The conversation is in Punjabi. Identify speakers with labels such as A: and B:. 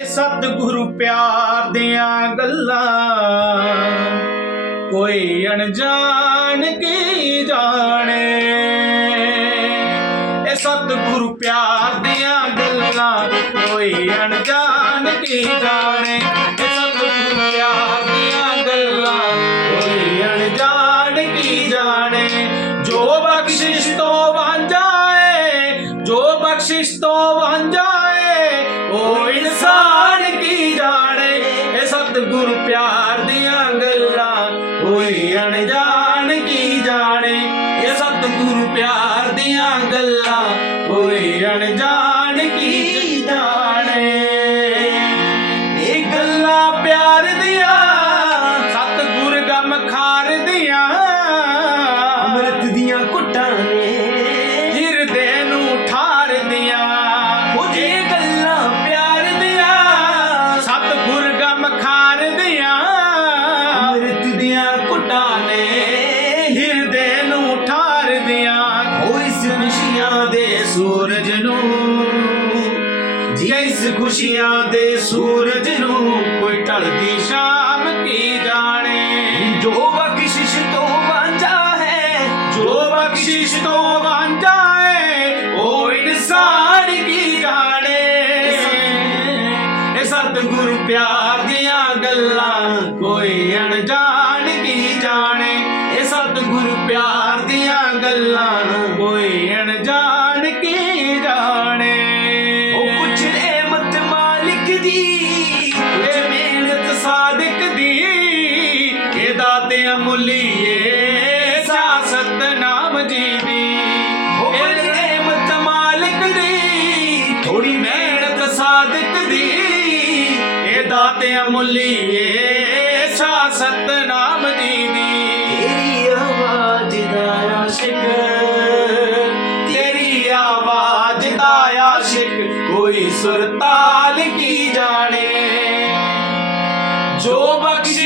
A: ਸਤਿਗੁਰੂ ਪਿਆਰ ਦੀਆਂ ਗੱਲਾਂ ਕੋਈ ਅਣਜਾਣ ਕੀ ਜਾਣੇ? ਇਹ ਸਤਿਗੁਰੂ ਪਿਆਰ ਦੀਆਂ ਗੱਲਾਂ ਕੋਈ ਅਣਜਾਣ ਕੀ ਜਾਣੇ? ਅਣਜਾਣ ਕੀ ਜਾਣੇ? ਇਹ ਸਤਿਗੁਰੂ ਪਿਆਰ ਦੀਆਂ ਗੱਲਾਂ। ਕੋਈ ਅਣਜਾਣ ਕੀ ਜਾਣੇ? ਇਹ ਗੱਲਾਂ ਪਿਆਰ ਦੀਆਂ ਸਤਿਗੁਰ ਗਮ ਖਾਰ ਦੀਆਂ।
B: ਅੰਮ੍ਰਿਤ ਦੀਆਂ ਘੁੱਟਾਂ ਨੇ।
A: ਹਿਰਦੇ ਨੂੰ ਠਾਰ ਦੀਆਂ।
B: ਉਹ ਜੇ ਗੱਲਾਂ
A: ਜਿਸ ਖੁਸ਼ੀਆਂ ਦੇ ਸੂਰਜ ਨੂੰ ਕੋਈ ਢਲਦੀ ਸ਼ਾਮ ਕੀ ਜਾਣੇ?
B: ਜੋ ਬਖਸ਼ਿਸ਼ ਤੋਂ ਵਾਂਝਾ ਹੈ
A: ਜੋ ਬਖਸ਼ਿਸ਼ ਤੋਂ ਵਾਂਝਾ ਏ ਉਹ ਇਨਸਾਨ ਕੀ ਜਾਣੇ? ਇਹ ਸਤਿਗੁਰੂ ਪਿਆਰ ਦੀਆਂ ਗੱਲਾਂ ਕੋਈ ਅਣਜਾਣ ਕੀ ਜਾਣੇ? ਇਹ ਸਤਿਗੁਰੂ ਪਿਆਰ ਦੀਆਂ ਗੱਲਾਂ ਕੋਈ ਅਣਜਾਣ ਅਮੁੱਲੀਏ ਸਾਸਤ ਨਾਮ ਜੀ ਦੀ
B: ਤੇਰੀ ਆਵਾਜ਼ ਦਾ ਆਸ਼ਿਕ
A: ਤੇਰੀ ਆਵਾਜ਼ ਦਾ ਆਸ਼ਿਕ ਕੋਈ ਸੁਰਤਾਲ ਕੀ ਜਾਣੇ? ਜੋ ਬਖਸ਼ਿਸ਼